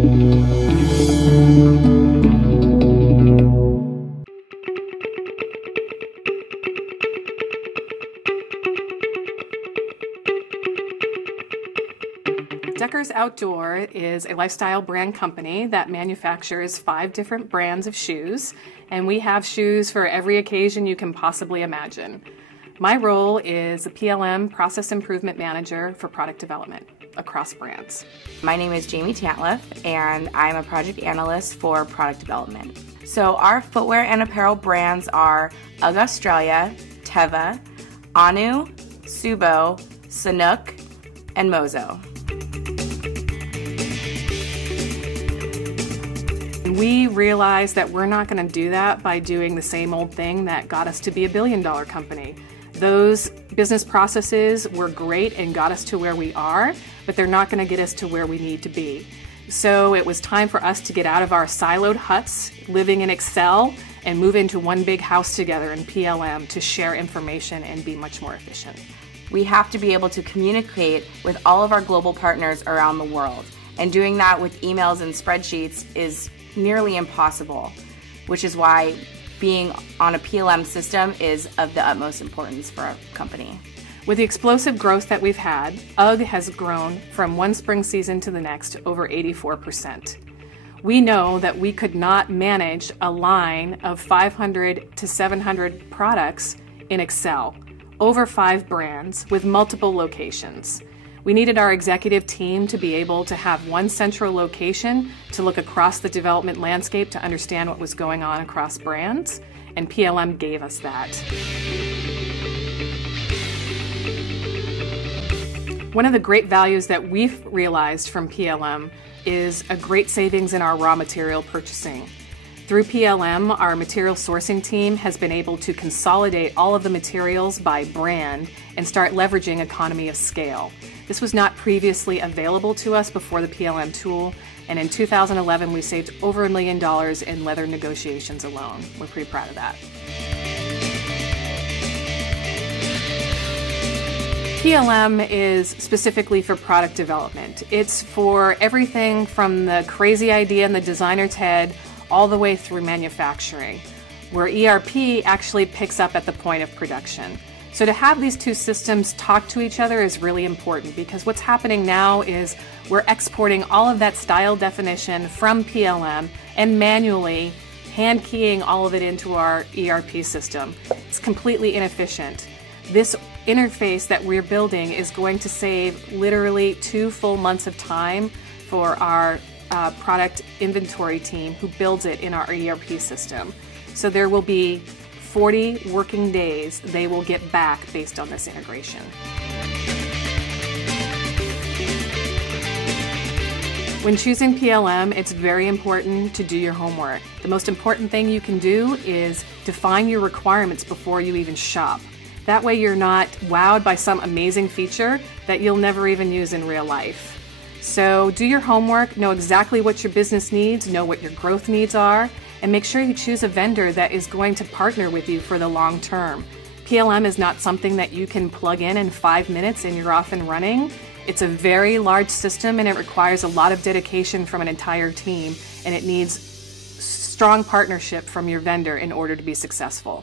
Deckers Outdoor is a lifestyle brand company that manufactures 5 different brands of shoes, and we have shoes for every occasion you can possibly imagine. My role is a PLM Process Improvement Manager for product development across brands. My name is Jamie Tantliff, and I'm a project analyst for product development. So our footwear and apparel brands are UGG Australia, Teva, Anu, Subo, Sanuk, and Mozo. We realized that we're not going to do that by doing the same old thing that got us to be $1 billion company. Those business processes were great and got us to where we are, but they're not going to get us to where we need to be. So it was time for us to get out of our siloed huts, living in Excel, and move into one big house together in PLM to share information and be much more efficient. We have to be able to communicate with all of our global partners around the world, and doing that with emails and spreadsheets is nearly impossible, which is why being on a PLM system is of the utmost importance for our company. With the explosive growth that we've had, UGG has grown from one spring season to the next over 84%. We know that we could not manage a line of 500 to 700 products in Excel, over 5 brands with multiple locations. We needed our executive team to be able to have one central location to look across the development landscape to understand what was going on across brands, and PLM gave us that. One of the great values that we've realized from PLM is a great savings in our raw material purchasing. Through PLM, our material sourcing team has been able to consolidate all of the materials by brand and start leveraging economy of scale. This was not previously available to us before the PLM tool, and in 2011 we saved over $1 million in leather negotiations alone. We're pretty proud of that. PLM is specifically for product development. It's for everything from the crazy idea in the designer's head all the way through manufacturing, where ERP actually picks up at the point of production. So to have these two systems talk to each other is really important, because what's happening now is we're exporting all of that style definition from PLM and manually hand keying all of it into our ERP system. It's completely inefficient. This interface that we're building is going to save literally 2 full months of time for our product inventory team who builds it in our ERP system. So there will be 40 working days they will get back based on this integration. When choosing PLM, it's very important to do your homework. The most important thing you can do is define your requirements before you even shop. That way you're not wowed by some amazing feature that you'll never even use in real life. So do your homework, know exactly what your business needs, know what your growth needs are, and make sure you choose a vendor that is going to partner with you for the long term. PLM is not something that you can plug in 5 minutes and you're off and running. It's a very large system and it requires a lot of dedication from an entire team, and it needs strong partnership from your vendor in order to be successful.